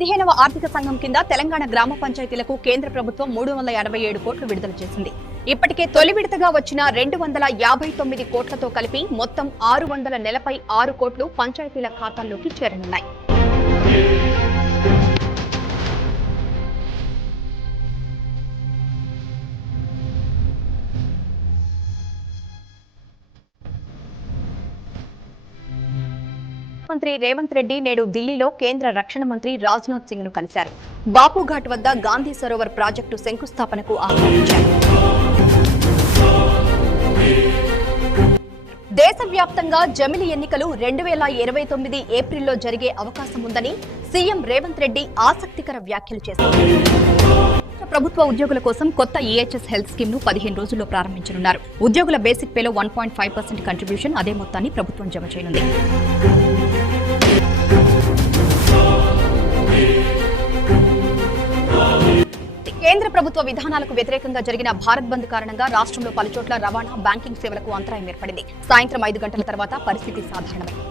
15వ ఆర్థిక సంఘం కింద తెలంగాణ గ్రామ పంచాయతీలకు కేంద్ర ప్రభుత్వం 387 కోట్లు విడుదల చేసింది. ఇప్పటికే తొలి విడతగా వచ్చిన 259 కోట్లతో కలిపి మొత్తం 600 నెలపై 6 కోట్లు పంచాయతీల ఖాతాల్లోకి చేరనున్నాయి. మంత్రి రేవంత్ రెడ్డి నేడు ఢిల్లీలో కేంద్ర రక్షణ మంత్రి రాజ్నాథ్ సింగ్ ను కలిశారు. బాపుఘాట్ వద్ద గాంధీ సరోవర్ ప్రాజెక్టు శంకుస్థాపనకు ఆహ్వానించారు. దేశవ్యాప్తంగా జమిలి ఎన్నికలు 2029 ఏప్రిల్లో జరిగే అవకాశం ఉందని సీఎం రేవంత్ రెడ్డి ఆసక్తికర వ్యాఖ్యలు చేశారు. ప్రభుత్వ ఉద్యోగుల కోసం కొత్త ఈహెచ్ఎస్ హెల్త్ స్కీమ్ ను 15 రోజుల్లో ప్రారంభించనున్నారు. ఉద్యోగుల బేసిక్ పేలో 1.5% కంట్రిబ్యూషన్, అదే మొత్తాన్ని ప్రభుత్వం జమ చేయనుంది. కేంద్ర ప్రభుత్వ విధానాలకు వ్యతిరేకంగా జరిగిన భారత్ బంద్ కారణంగా రాష్ట్రంలో పలుచోట్ల రవాణా, బ్యాంకింగ్ సేవలకు అంతరాయం ఏర్పడింది. సాయంత్రం 5 గంటల తర్వాత పరిస్థితి సాధారణమైంది.